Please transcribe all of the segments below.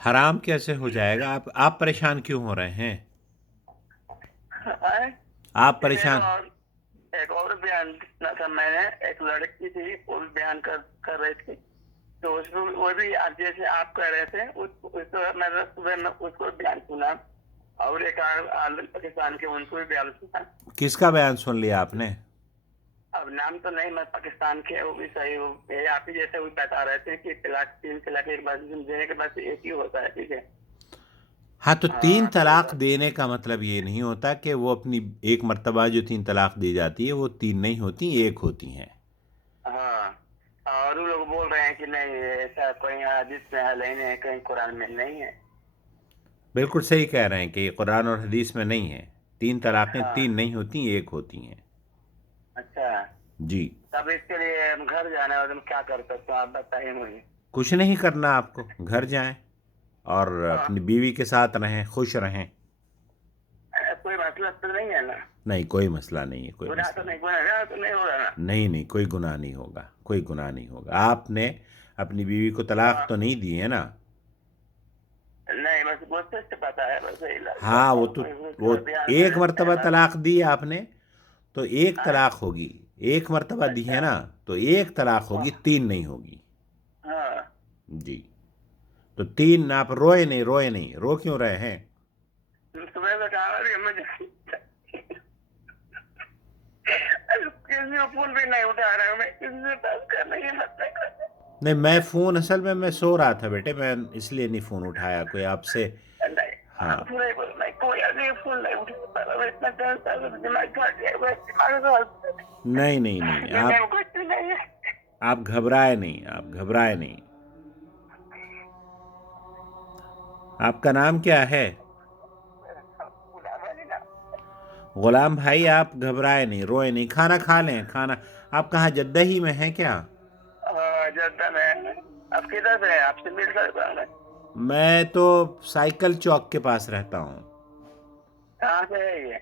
حرام کیسے ہو جائے گا؟ آپ پریشان کیوں ہو رہے ہیں؟ آپ پریشان ایک اور بیان سنا تھا میں نے، ایک لڑکی تھی وہ بھی بیان کر رہی تھی، تو اس میں وہ بھی جیسے آپ کہہ رہے تھے میں صبح میں اس کو بیان سنا، اور ایک عالم پاکستان کے ان کو بھی بیان سنا۔ کس کا بیان سن لیا آپ نے؟ اب نام تو نہیں، میں پاکستان کے، وہ بھی صحیح آپ ہی جیسے وہ بتا رہے تھے کہ طلاق 3 طلاق ایک بار دینے کے بعد ایک ہی ہوتا ہے، ٹھیک ہے؟ ہاں، تو تین ہاں تو طلاق دینے کا مطلب یہ نہیں ہوتا کہ وہ اپنی ایک مرتبہ جو 3 طلاق دی جاتی ہے وہ 3 نہیں ہوتی، 1 ہوتی ہیں۔ ہاں، اور وہ لوگ بول رہے ہیں کہ نہیں ایسا کوئی حدیث میں ہے نہیں ہے، کہیں قرآن میں نہیں ہے۔ بالکل صحیح کہہ رہے ہیں کہ یہ قرآن اور حدیث میں نہیں ہے، 3 طلاقیں ہاں 3 نہیں ہوتی، 1 ہوتی ہیں۔ اچھا، جی، تب اس کے لیے ہم گھر جانا ہے، اور ہم کیا کر سکتے ہیں آپ بتائیے مجھے۔ کچھ نہیں کرنا آپ کو، گھر جائیں اور ہاں، اپنی بیوی کے ساتھ رہیں، خوش رہیں۔ کوئی مسئلہ تو نہیں ہے نا؟ نہیں، کوئی مسئلہ نہیں ہے، کوئی گناہ تو مسئلہ نہیں، نہیں۔ گناہ تو نہیں ہوگا نا؟ نہیں نہیں، کوئی گناہ نہیں ہوگا، کوئی گناہ نہیں ہوگا۔ آپ نے اپنی بیوی کو طلاق ہاں تو نہیں دی ہے نا؟ نہیں، بس وہ سچ پتا ہے، بس یہی ہاں، وہ بیان میں ایک رہتے ہیں مرتبہ بس۔ طلاق دی آپ نے تو 1 ہاں، طلاق ہوگی، 1 مرتبہ دی ہے اچھا، نا تو 1 طلاق ہاں ہوگی، 3 نہیں ہوگی۔ ہاں، جی، تو 3 آپ روئے نہیں، روئے نہیں، رو کیوں رہے ہیں؟ صبح سے کہا کہ مجھے کسی کو فون بھی نہیں اٹھا رہا ہوں، میں کسی سے بات کرنے کی ہمت نہیں کرتا۔ نہیں، میں فون اصل میں سو رہا تھا بیٹے، میں اس لیے نہیں فون اٹھایا کوئی آپ سے۔ نہیں، ہاں، آپ نہیں بول، میں کوئی ابھی فون نہیں اٹھا پا رہا، میں اتنا ٹینشن سے دماغ کھا گیا، میں دماغ نہیں نہیں نہیں نہیں، دنیا میں کچھ بھی نہیں ہے۔ آپ گھبرائے نہیں، آپ گھبرائے نہیں۔ آپ کا نام کیا ہے؟ غلام بھائی، آپ گھبرائے نہیں، روئے نہیں، کھانا کھا لیں، کھانا۔ آپ کہاں جدہ ہی میں ہیں کیا؟ ہاں جدہ میں، آپ کدھر سے ہیں؟ آپ سے مل سکتا ہوں میں؟ میں تو سائیکل چوک کے پاس رہتا ہوں، کہاں سے ہے یہ؟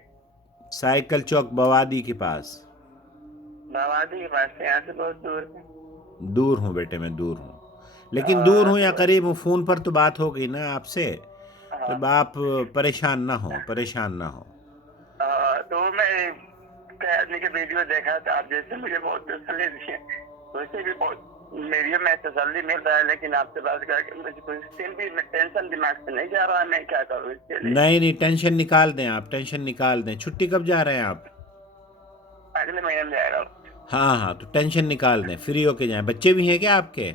سائیکل چوک بوادی کے پاس۔ بوادی کے پاس سے؟ یہاں سے بہت دور ہے۔ دور ہوں بیٹے، میں دور ہوں، لیکن دور ہوں یا تو قریب ہوں، فون پر تو بات ہو گئی نا آپ سے، تو ہاں آپ پریشان نہ ہوں، پریشان نہ ہوں۔ تو میں آدمی کے ویڈیو دیکھا تھا، آپ جیسے مجھے بہت تسلی دی ہے، ویسے بھی بہت میری میں تسلی مل رہا ہے، لیکن آپ سے بات کر کے مجھے کوئی دن بھی ٹینشن دماغ سے نہیں جا رہا ہے، میں کیا کروں اس کے لیے؟ نہیں نہیں، ٹینشن نکال دیں، آپ ٹینشن نکال دیں۔ چھٹی کب جا رہے ہیں آپ؟ اگلے مہینے میں جائے گا۔ ہاں ہاں، تو ٹینشن نکال دیں، فری ہو کے جائیں۔ بچے بھی ہیں کیا آپ کے؟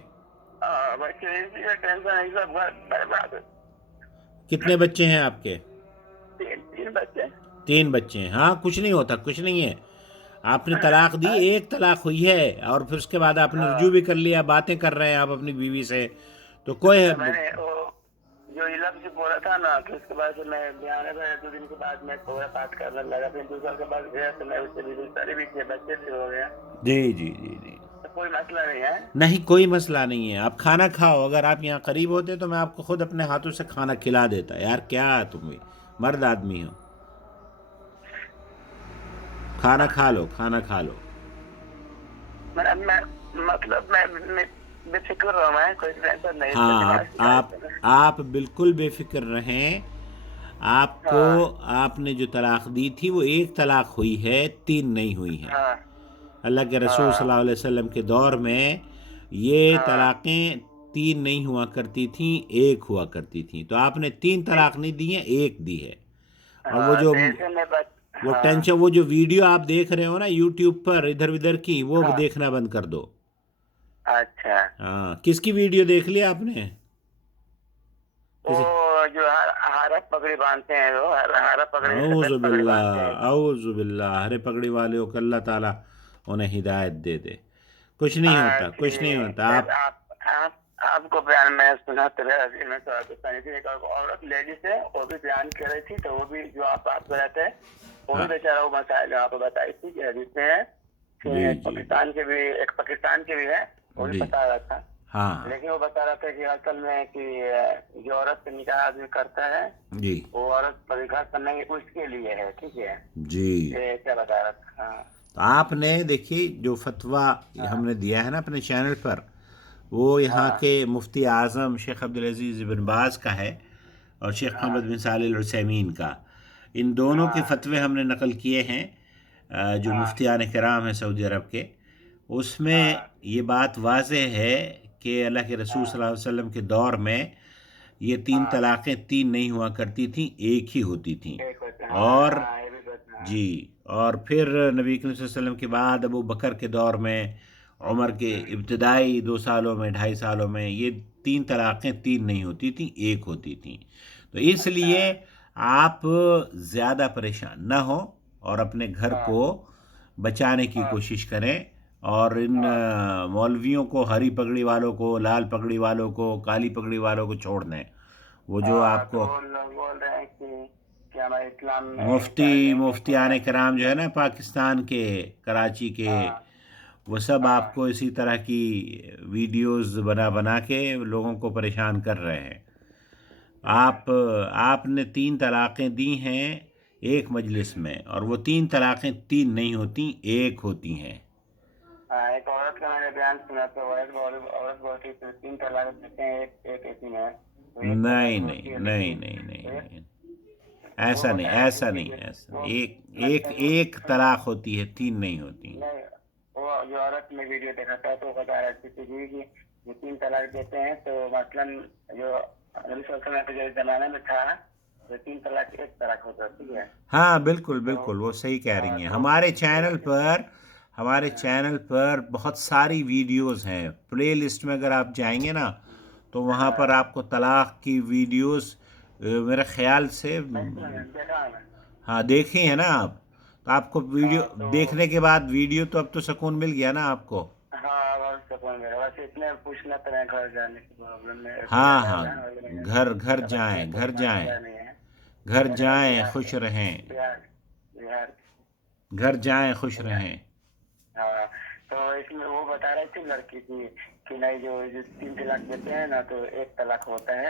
بچے اسی کا ٹینشن ہے، سب برباد ہے۔ کتنے بچے ہیں آپ کے؟ تین بچے۔ 3 بچے ہیں؟ ہاں، کچھ نہیں ہوتا، کچھ نہیں ہے۔ آپ نے طلاق دی، 1 طلاق ہوئی ہے، اور پھر اس کے بعد آپ نے ہاں رجوع بھی کر لیا، باتیں کر رہے ہیں آپ اپنی بیوی سے، تو کوئی تو میں نے وہ جو یہ لفظ بولا تھا نا، کہ اس کے بعد سے میں بیان ہے 2 دن کے بعد میں تھوڑا بات کرنے لگا، پھر 2 سال کے بعد گیا تو میں اس سے بھی رشتے بھی کیے، بچے بھی ہو گیا، جی جی جی جی، تو کوئی مسئلہ نہیں ہے۔ نہیں کوئی مسئلہ نہیں ہے۔ آپ کھانا کھاؤ، اگر آپ یہاں قریب ہوتے تو میں آپ کو خود اپنے ہاتھوں سے کھانا کھلا دیتا۔ یار کیا تم بھی مرد آدمی ہو، کھانا کھا لو، کھانا کھا لو۔ میں مطلب میں بے فکر رہا، میں کوئی ٹینشن نہیں، اس کا ہاں، دماغ آپ سے جائے آپ تو آپ بالکل بے فکر رہیں۔ آپ کو، ہاں آپ نے جو طلاق دی تھی وہ 1 طلاق ہوئی ہے، 3 نہیں ہوئی ہیں۔ ہاں اللہ کے رسول صلی ہاں اللہ علیہ وسلم کے دور میں یہ ہاں طلاقیں 3 نہیں ہوا کرتی تھیں، 1 ہوا کرتی تھیں، تو آپ نے 3 طلاق نہیں دی ہیں، 1 دی ہے۔ اور وہ ہاں جو تو ایسے میں وہ ہاں ٹینشن، وہ جو ویڈیو آپ دیکھ رہے ہو نا یوٹیوب پر ادھر ادھر کی، وہ ہاں دیکھنا بند کر دو۔ اچھا، ہاں، کس کی ویڈیو دیکھ لی آپ نے؟ کسی؟ وہ جو ہارا پگڑی باندھتے ہیں، وہ ہارا پگڑی اعوذ سفید پگڑی باندھتے باللہ، ہیں۔ اعوذ باللہ، ہرے پگڑی والوں کو اللہ تعالیٰ انہیں ہدایت دے دے۔ کچھ نہیں ہوتا، کچھ نہیں ہوتا۔ پھر آپ کو بیان میں سنا تو میں پاکستانی تھی، ایک عورت لیڈیز ہے، وہ بھی بیان کر رہی تھی، تو وہ بھی جو آپ بات کراتے ہیں وہ بھی ہاں، بیچارہ وہ مسائل آپ بتائی تھی کہ حدیث میں ہے کہ جی جی جی ایک پاکستان کے بھی ہے، وہ بھی جی، بتا رہا تھا، ہاں ہاں، لیکن وہ بتا رہا تھا کہ اصل میں کہ جو عورت سے نکاح آدمی کرتا ہے، جی وہ عورت پر گھر کرنے کی اس کے لیے ہے، ٹھیک ہے؟ جی۔ یہ کیا بتا رہا تھا؟ ہاں تو آپ نے دیکھیے جو فتویٰ ہاں ہم نے دیا ہے نا اپنے چینل پر، وہ یہاں کے مفتی اعظم شیخ عبدالعزیز بن باز کا ہے اور شیخ محمد بن صالح العثیمین کا. ان دونوں کے فتوے ہم نے نقل کیے ہیں جو مفتیان کرام ہیں سعودی عرب کے. اس میں یہ بات واضح ہے کہ اللہ کے رسول صلی اللہ علیہ وسلم کے دور میں یہ 3 طلاقیں 3 نہیں ہوا کرتی تھیں، ایک ہی ہوتی تھیں. اور جی، اور پھر نبی کریم صلی اللہ علیہ وسلم کے بعد ابو بکر کے دور میں، عمر کے ابتدائی 2 سالوں میں 2.5 سالوں میں یہ 3 طلاقیں 3 نہیں ہوتی تھیں، ایک ہوتی تھیں. تو اس لیے آپ زیادہ پریشان نہ ہوں اور اپنے گھر کو بچانے کی کوشش کریں. اور ان مولویوں کو، ہری پگڑی والوں کو، لال پگڑی والوں کو، کالی پگڑی والوں کو چھوڑ دیں. وہ جو آپ کو لوگ بول رہے ہیں کہ ہمارے اسلام میں مفتیان کرام جو ہے نا پاکستان کے، کراچی کے، وہ سب آپ کو اسی طرح کی ویڈیوز بنا کے لوگوں کو پریشان کر رہے ہیں. آپ نے 3 طلاقیں دی ہیں ایک مجلس میں، اور وہ 3 طلاقیں 3 نہیں ہوتی، ایک ہوتی ہیں. ایک عورت کا میں نے بیان سنا تو عورت بولتی 3 طلاق دیتے ہیں، ایک ایسی میں. نہیں، ایسا نہیں. ایک طلاق ہوتی ہے، 3 نہیں ہوتی. وہ جو عورت میں ویڈیو دیکھا تھا تو وہ بتا رہے تھے کہ یہ 3 طلاق دیتے ہیں تو مثلاً جو نبی صلی اللہ علیہ وسلم کے جو زمانے میں تھا تو 3 طلاق 1 طلاق ہوتا. ٹھیک ہے. ہاں بالکل وہ صحیح کہہ رہی ہیں. ہمارے چینل پر بہت ساری ویڈیوز ہیں. پلے لسٹ میں اگر آپ جائیں گے نا تو وہاں پر آپ کو طلاق کی ویڈیوز میرے خیال سے ہاں دیکھی ہیں نا آپ. تو آپ کو ویڈیو دیکھنے کے بعد ویڈیو تو اب تو سکون مل گیا نا آپ کو. اتنے پوچھنا تو گھر جانے کی پرابلم میں. ہاں گھر جائیں خوش رہیں. گھر جائیں خوش رہیں. ہاں تو اس میں وہ بتا رہی تھی لڑکی کی کہ نہیں جو 3 طلاق دیتے ہیں نا تو 1 طلاق ہوتا ہے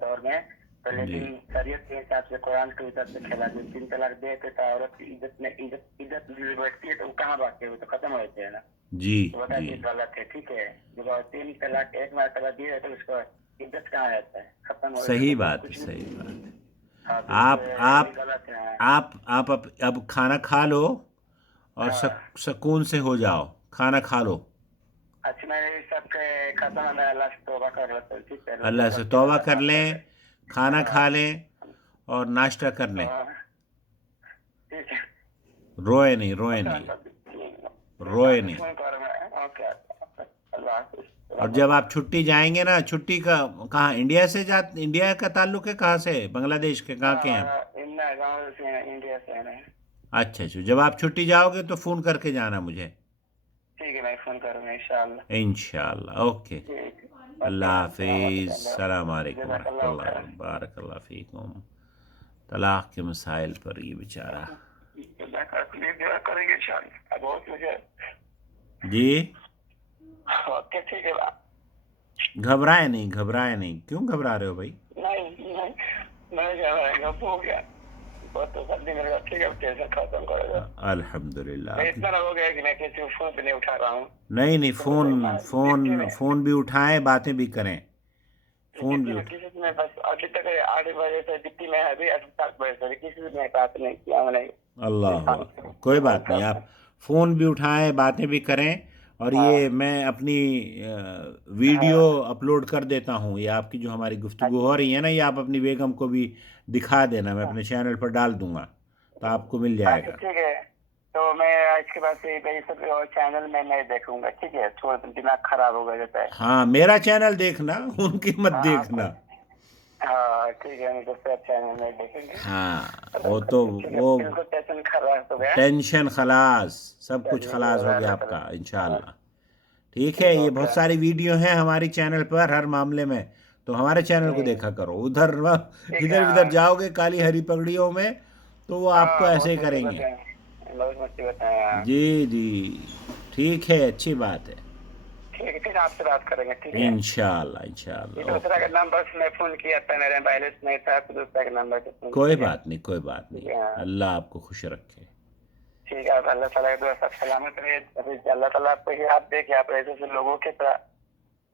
دور میں. تو لیکن شریعت کے حساب سے، قرآن کے حساب سے کھیلا جو 3 طلاق دے تو عورت کی عزت بیٹھتی ہے تو وہ کہاں بھاگتے ہوئے تو ختم ہو جاتے ہیں نا. جی غلط ہے. ٹھیک ہے. جب 3 طلاق 1 مرتبہ دیے تو اس کو عزت کہاں رہتا ہے، ختم ہو. صحیح بات ہے. آپ اب کھانا کھا لو اور سکون سے ہو جاؤ. کھانا کھا لو. اچھا میں سب کے ختم ہے. اللہ سے توبہ کر لیتا ہوں. ٹھیک ہے. اللہ سے توبہ کر لیں، کھانا کھا لیں اور ناشتہ کر لیں. ٹھیک ہے. روئے نہیں. اللہ حافظ. اور جب آپ چھٹی جائیں گے نا، چھٹی کا کہاں، انڈیا کا تعلق ہے؟ کہاں سے؟ بنگلہ دیش کے کہاں کے ہیں؟ گاؤں سے انڈیا سے ہیں. اچھا جب آپ چھٹی جاؤ گے تو فون کر کے جانا مجھے. ٹھیک ہے میں فون کروں گا انشاءاللہ. انشاءاللہ. اوکے. اللہ حافظ. السلام علیکم ورحمۃ اللہ. بارک اللہ فیکم. طلاق کے مسائل پر یہ بیچارہ. جی ٹھیک ہے. گھبرائے نہیں. کیوں گھبرا رہے ہو بھائی؟ نہیں میں ہو گیا. الحمدللہ. اتنا ہو گیا کہ میں کسی فون پہ نہیں اٹھا رہا ہوں. نہیں فون بھی اٹھائیں، باتیں بھی کریں. فون بھی میں بس ابھی تک 8 بجے سے ڈپٹی میں ابھی 7 بجے سے کسی سے میں بات نہیں کیا. اللہ کوئی بات نہیں. آپ فون بھی اٹھائیں، باتیں بھی کریں. اور یہ میں اپنی ویڈیو اپلوڈ کر دیتا ہوں. یہ آپ کی جو ہماری گفتگو ہو رہی ہے نا، یہ آپ اپنی بیگم کو بھی دکھا دینا. میں اپنے چینل پر ڈال دوں گا تو آپ کو مل جائے گا. ٹھیک ہے. تو میں اس کے بعد سے سب چینل میں نہیں دیکھوں گا. ٹھیک ہے. تھوڑا دماغ خراب ہو گیا جاتا ہے. ہاں میرا چینل دیکھنا، ان کی مت دیکھنا. ہاں ٹھیک ہے. دوسرا چینل میں دیکھیں گے. ہاں وہ ٹینشن خلاص، سب کچھ خلاص ہو گیا آپ کا انشاءاللہ. ٹھیک ہے. یہ بہت ساری ویڈیو ہیں ہماری چینل پر ہر معاملے میں، تو ہمارے چینل کو دیکھا کرو. ادھر جاؤ گے کالی ہری پگڑیوں میں تو وہ آپ کو ایسے ہی کریں گے. جی ٹھیک ہے. اچھی بات ہے. ٹھیک ہے. آپ سے بات کریں گے. ٹھیک ہے. انشاءاللہ. دوسرا کا نمبر میں فون کیا تھا، میرے بیلنس نہیں تھا، دوسرا کا نمبر سے. کوئی بات نہیں. اللہ آپ کو خوش رکھے. ٹھیک ہے. اللہ تعالیٰ کی دعا سب سلامت رہے. اللہ تعالیٰ آپ کو یاد دے کہ آپ ایسے لوگوں کے طرح